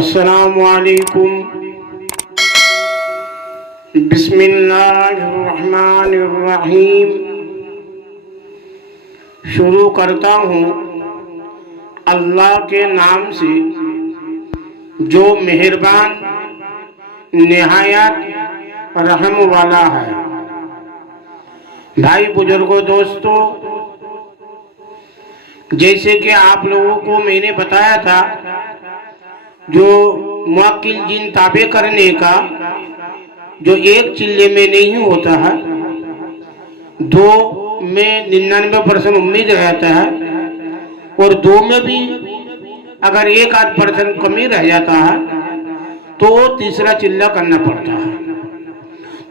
अस्सलामुअलैकुम। बिस्मिल्लाहिर्रहमानिर्रहीम। शुरू करता हूँ अल्लाह के नाम से जो मेहरबान निहायत रहम वाला है। भाई बुजुर्गों, दोस्तों, जैसे कि आप लोगों को मैंने बताया था, जो मुअक्किल जिन ताबे करने का जो एक चिल्ले में नहीं होता है, 2 में 99% उम्मीद रहता है, और 2 में भी अगर 1-8% कमी रह जाता है तो तीसरा चिल्ला करना पड़ता है।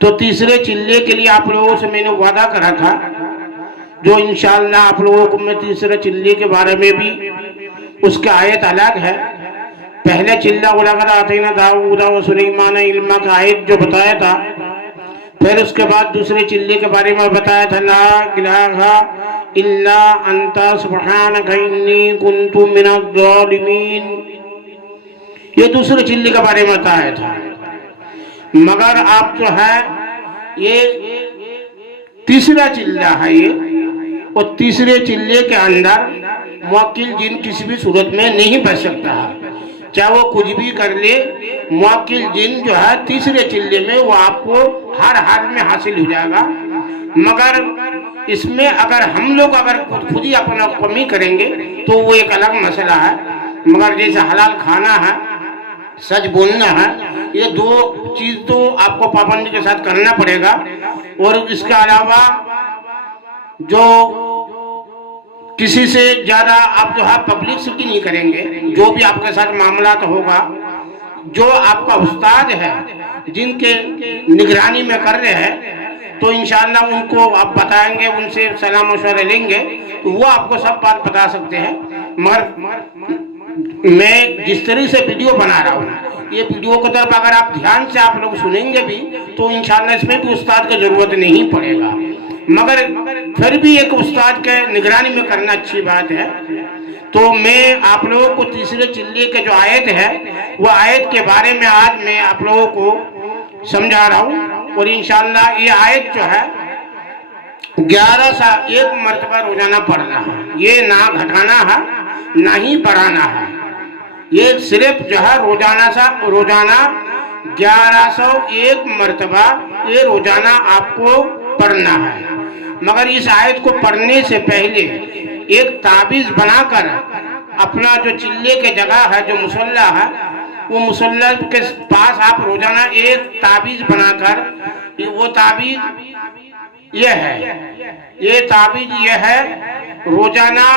तो तीसरे चिल्ले के लिए आप लोगों से मैंने वादा करा था, जो इंशाअल्लाह आप लोगों को मैं तीसरे चिल्ले के बारे में भी उसका आयत अलग है। पहले चिल्ला उलगद आतीना दाऊद व सुलेमान इल्मा का आयत जो बताया था, फिर उसके बाद दूसरे चिल्ले के बारे में बताया था, ला इलाहा इल्ला अंता सुब्हानका इन्नी कुन्तु मिनज़ ज़ालिमीन। ये दूसरे चिल्ले के बारे में बताया था। मगर आप जो है ये तीसरा चिल्ला है ये, और तीसरे चिल्ले के अंदर मुअक्किल जिन किसी भी सूरत में नहीं बच सकता है, चाहे वो कुछ भी कर ले। मुअक्किल जिन जो है तीसरे चिल्ले में वो आपको हर हाल में हासिल हो जाएगा। मगर इसमें अगर हम लोग अगर खुद ही अपना कमी करेंगे तो वो एक अलग मसला है। मगर जैसे हलाल खाना है, सच बोलना है, ये 2 चीज तो आपको पाबंदी के साथ करना पड़ेगा। और इसके अलावा जो किसी से ज्यादा आप जो है पब्लिसिटी नहीं करेंगे। जो भी आपके साथ मामला तो होगा, जो आपका उस्ताद है जिनके निगरानी में कर रहे हैं, तो इंशाअल्लाह उनको आप बताएंगे, उनसे सलाह मशवरा लेंगे तो वो आपको सब बात बता सकते हैं। मगर मैं जिस तरह से वीडियो बना रहा हूँ, ये वीडियो की तरफ अगर आप ध्यान से आप लोग सुनेंगे भी तो इंशाअल्लाह इसमें भी उस्ताद की जरूरत नहीं पड़ेगा। मगर फिर भी एक उस्ताद के निगरानी में करना अच्छी बात है। तो मैं आप लोगों को तीसरे चिल्ले के जो आयत है, वो आयत के बारे में आज मैं आप लोगों को समझा रहा हूँ। और इंशाअल्लाह ये आयत जो है 11 सा 1 मरतबा रोजाना पढ़ना है। ये ना घटाना है ना ही बढ़ाना है। ये सिर्फ जो है रोजाना 1101 मरतबा ये रोजाना आपको पढ़ना है। मगर इस आयत को पढ़ने से पहले एक ताबीज बनाकर अपना जो चिल्ले के जगह है, जो मुसल्ला है, वो मुसल्ला के पास आप रोजाना एक ताबीज बनाकर, वो ताबीज ये है, ये ताबीज ये है, रोजाना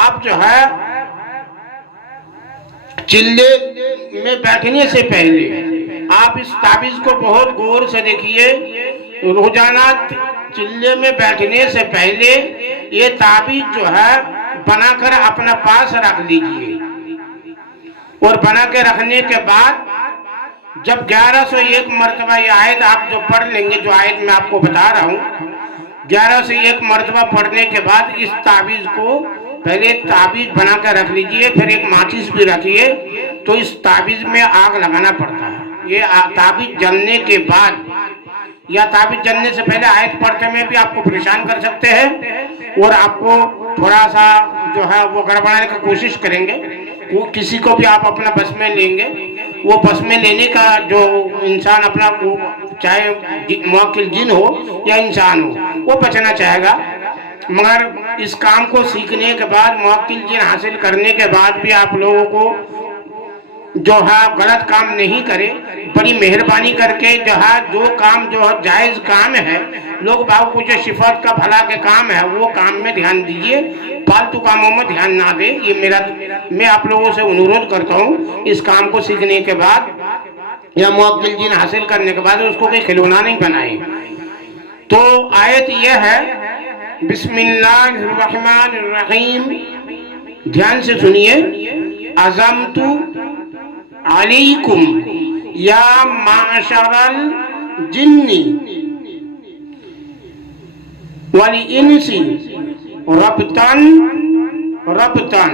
आप जो है चिल्ले में बैठने से पहले आप इस ताबीज को बहुत गौर से देखिए। रोजाना चिल्ले में बैठने से पहले ये ताबीज जो है बनाकर अपना पास रख लीजिए। और बना के रखने के बाद जब 1101 मरतबा ये आयत आप जो पढ़ लेंगे, जो आयत मैं आपको बता रहा हूँ, 1101 मरतबा पढ़ने के बाद इस ताबीज को पहले ताबीज बना कर रख लीजिए, फिर एक माचिस भी रखिए। तो इस ताबीज में आग लगाना पड़ता है। ये ताबीज जलने के बाद या ताबीज जलने से पहले आयत पढ़ते में भी आपको परेशान कर सकते हैं, और आपको थोड़ा सा जो है वो गड़बड़ाने की कोशिश करेंगे। वो किसी को भी आप अपना बस में लेंगे, वो बस में लेने का जो इंसान अपना, चाहे मुअक्किल जिन हो या इंसान हो, वो बचना चाहेगा। मगर इस काम को सीखने के बाद, मुअक्किल जिन हासिल करने के बाद भी आप लोगों को जो है गलत काम नहीं करे, बड़ी मेहरबानी करके जो है जो काम जो है जायज काम है, लोग बाबू को जो सिफत का भला के काम है वो काम में ध्यान दीजिए, फालतू कामों में ध्यान ना दे। ये मैं आप लोगों से अनुरोध करता हूँ। इस काम को सीखने के बाद या मुअक्किल जिन हासिल करने के बाद उसको कोई खिलौना नहीं बनाए। तो आयत यह है, बिस्मिल्लाहिर्रहमानिर्रहीम, ध्यान से सुनिए। अज़मतु अलैकुम या माशरल जिन्नी वल इंसी रब्तन रब्तन।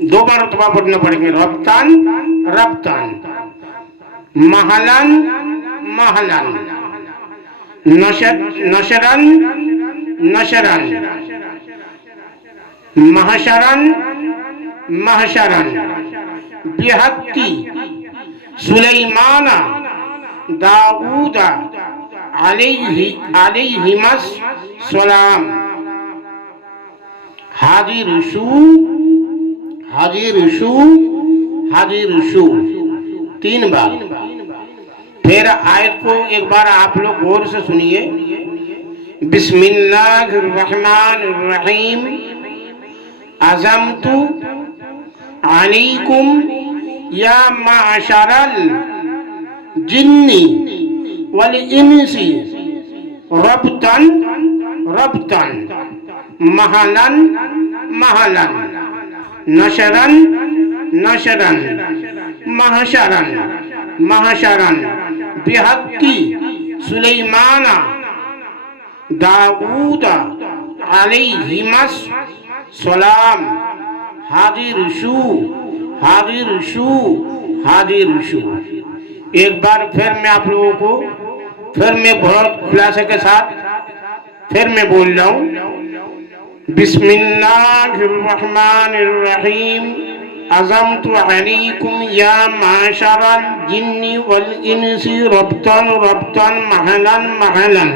दो बार रुतबा पढ़ना पड़ेंगे, रब्तन रब्तन, महलन महलन, नशरन नशरन, महशरन महशरन, बिहक्की सुलैमान दाऊद अलैहिमस सलाम, हाजिर शू हाजिर शू हाजिर शू, 3 बार। फिर आयत को एक बार आप लोग गौर से सुनिए। बिस्मिल्लाहिर्रहमानिर्रहीम, अज़मतु अलैकुम या माशरल जिन्नी वल इंसी रब्तन रब्तन, महलन महलन, नशरन नशरन, महशरन महशरन, बिहक्की सुलैमान दाऊद अलैहिमस सलाम, हाजिर शू हाजिर शू हाजिर शू। एक बार फिर मैं आप लोगों को, फिर मैं बहुत खुलासे के साथ फिर मैं बोल रहा हूँ। बिस्मिल्लाहिर्रहमानिर्रहीम, अज़मतु अलैकुम या माशरल जिन्नी वल इंसी रब्तन रब्तन, महलन महलन,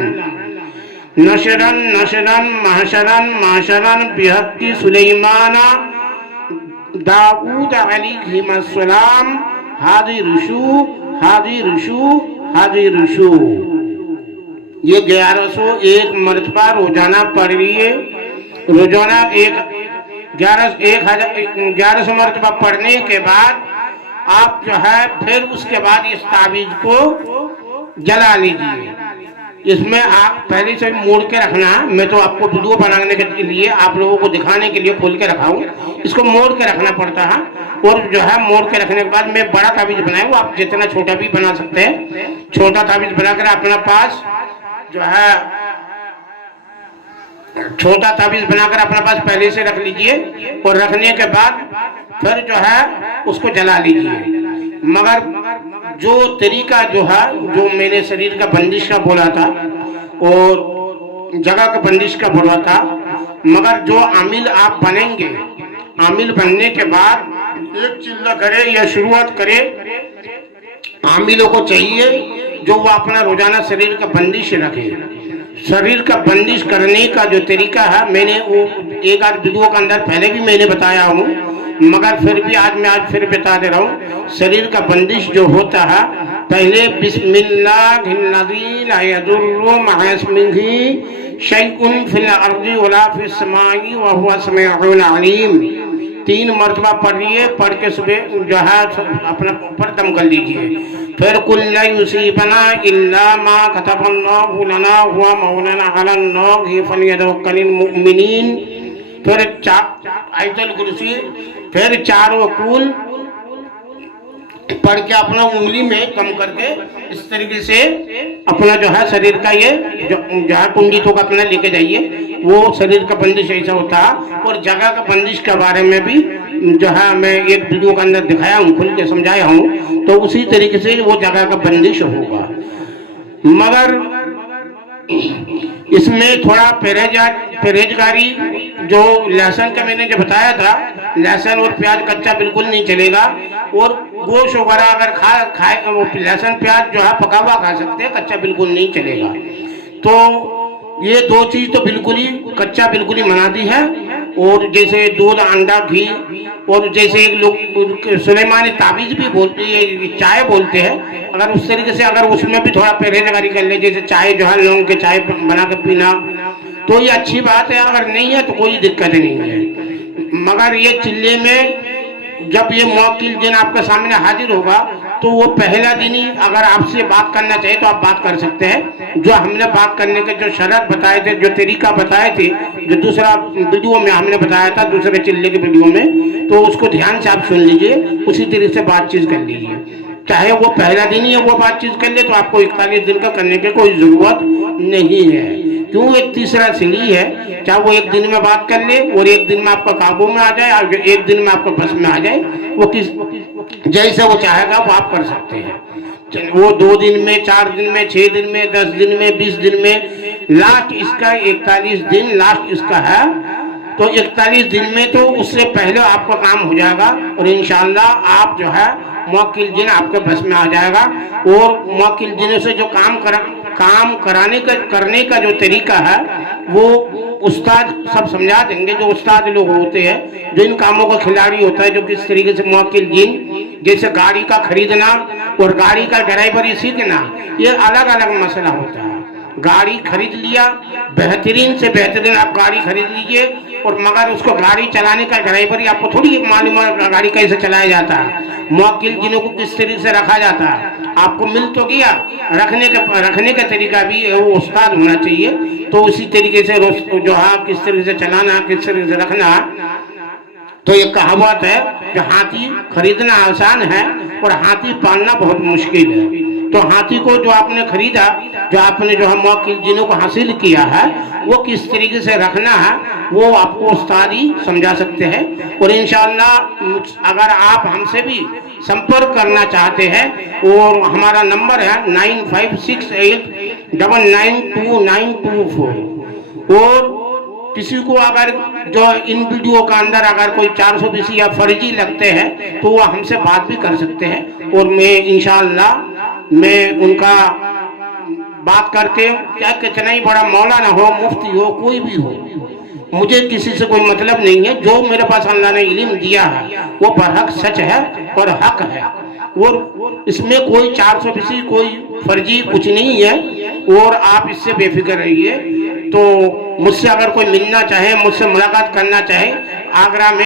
नशरन नशरन, महशरन महशरन, बिहक्की सुलैमान दाऊद अलैहिस्सलाम, हाजिर शू हाजिर शू हाजिर शू। ये 1101 मरतबा रोजाना पढ़ रही है। रोजाना 1100 मरतबा पढ़ने के बाद आप जो है फिर उसके बाद इस ताबीज को जला लीजिए। इसमें आप पहले से मोड़ के रखना। मैं तो आपको वीडियो बनाने के लिए, आप लोगों को दिखाने के लिए खोल के रखा हूँ। इसको मोड़ के रखना पड़ता है, और जो है मोड़ के रखने के बाद मैं बड़ा ताबीज बनाया हूँ। आप जितना छोटा भी बना सकते हैं। छोटा ताबीज बनाकर अपना पास जो है छोटा ताबीज बनाकर अपने पास पहले से रख लीजिए, और रखने के बाद फिर जो है उसको जला लीजिए। मगर जो तरीका जो है, जो मैंने शरीर का बंदिश का बोला था और जगह का बंदिश का बोला था, मगर जो आमिल आप बनेंगे, आमिल बनने के बाद एक चिल्ला करे या शुरुआत करे, आमिलों को चाहिए जो वो अपना रोजाना शरीर का बंदिश रखे। शरीर का बंदिश करने का जो तरीका है, मैंने वो एक आध वीडियो के अंदर पहले भी मैंने बताया हूँ, मगर फिर भी आज फिर बता दे रहा हूँ। शरीर का बंदिश जो होता है, पहले बिस्मिल्लाहिल्लज़ी ला यदुर्रु मअ इस्मिही शैउन फिल अर्ज़ि वला फिस समाई व हुवा समीउल अलीम 3 मरतबा पढ़िए। पढ़ के सुबह जो है अपना ऊपर दम कर लीजिए। फिर कुल ला युसीबना इल्ला मा कतबल्लाहु लना हुवा मौलाना अलल्लाहि फलयतवक्कलिल मुमिनीन। फिर आयतुल कुर्सी, फिर 4 वकूल पढ़ के अपना उंगली में कम करके इस तरीके से अपना जो है शरीर का ये जो है कुंडितों का अपना लेके जाइए। वो शरीर का बंदिश ऐसा होता है। और जगह का बंदिश के बारे में भी जो है मैं एक वीडियो के अंदर दिखाया हूँ, खुल के समझाया हूँ। तो उसी तरीके से वो जगह का बंदिश होगा। मगर इसमें थोड़ा परहेजगारी, जो लहसुन का मैंने जो बताया था, लहसुन और प्याज कच्चा बिल्कुल नहीं चलेगा। और गोश्त वगैरह अगर खाए लहसुन प्याज जो है पका हुआ खा सकते हैं, कच्चा बिल्कुल नहीं चलेगा। तो ये 2 चीज तो बिल्कुल ही कच्चा बिल्कुल ही मना दी है। और जैसे दूध, अंडा, घी, और जैसे एक लोग सुलेमानी ताबीज भी बोलते हैं, चाय बोलते हैं, अगर उस तरीके से अगर उसमें भी थोड़ा परहेजगारी कर ले, जैसे चाय जो है लौंग के चाय बना के पीना, तो ये अच्छी बात है। अगर नहीं है तो कोई दिक्कत नहीं है। मगर ये चिल्ले में जब ये मुवक्किल जिन आपके सामने हाजिर होगा, तो वो पहला दिन ही अगर आपसे बात करना चाहिए तो आप बात कर सकते हैं। जो हमने बात करने के जो शरत बताए थे, जो तरीका बताए थे, जो दूसरा वीडियो में हमने बताया था, दूसरे चिल्ले के वीडियो में, तो उसको ध्यान से आप सुन लीजिए, उसी तरीके से बातचीत कर लीजिए। चाहे वो पहला दिन ही वो बातचीत कर ले, तो आपको 41 दिन का करने की कोई जरूरत नहीं है। क्यों एक तीसरा सीढ़ी है, चाहे वो एक दिन में बात कर ले और एक दिन में आपका काबू में आ जाए और एक दिन में आपका बस में आ जाए, वो किस जैसे वो चाहेगा वो आप कर सकते हैं। वो 2 दिन में, 4 दिन में, 6 दिन में, 10 दिन में, 20 दिन में, लास्ट इसका 41 दिन लास्ट इसका है। तो 41 दिन में तो उससे पहले आपका काम हो जाएगा और इंशाअल्लाह आप जो है मुवक्किल जिन आपके बस में आ जाएगा। और मुवक्किल जिन से जो काम करने का जो तरीका है वो उस्ताद सब समझा देंगे। जो उस्ताद लोग होते हैं, जो इन कामों का खिलाड़ी होता है, जो किस तरीके से मुवक्किल जिन, जैसे गाड़ी का खरीदना और गाड़ी का ड्राइवरी सीखना, ये अलग अलग मसला होता है। गाड़ी खरीद लिया, बेहतरीन से बेहतरीन आप गाड़ी खरीद लीजिए, और मगर उसको गाड़ी चलाने का ड्राइवरी आपको थोड़ी मालूम है गाड़ी कैसे चलाया जाता है, मुवक्किल जिनों को किस तरीके से रखा जाता है, आपको मिल तो गया। रखने का तरीका भी वो उस्ताद होना चाहिए। तो उसी तरीके से जो है किस तरीके से चलाना, किस तरीके से रखना। तो ये कहावत है कि हाथी खरीदना आसान है और हाथी पालना बहुत मुश्किल है। तो हाथी को जो आपने खरीदा, जो आपने जो है मुवक्किल जिनों को हासिल किया है, वो किस तरीके से रखना है वो आपको उस्ताद ही समझा सकते हैं। और इंशाअल्लाह अगर आप हमसे भी संपर्क करना चाहते हैं और हमारा नंबर है 9568992924। और किसी को अगर जो इन वीडियो का अंदर अगर कोई 420 या फर्जी लगते हैं तो वो हमसे बात भी कर सकते हैं। और मैं इंशाअल्लाह मैं उनका बात करके, क्या कितना ही बड़ा मौलाना हो, मुफ्ती हो, कोई भी हो, मुझे किसी से कोई मतलब नहीं है। जो मेरे पास अल्लाह ने इल्म दिया है वो बरहक सच है और हक है, और इसमें कोई 420 कोई फर्जी कुछ नहीं है। और आप इससे बेफिक्र रहिए। तो मुझसे अगर कोई मिलना चाहे, मुझसे मुलाकात करना चाहे, आगरा में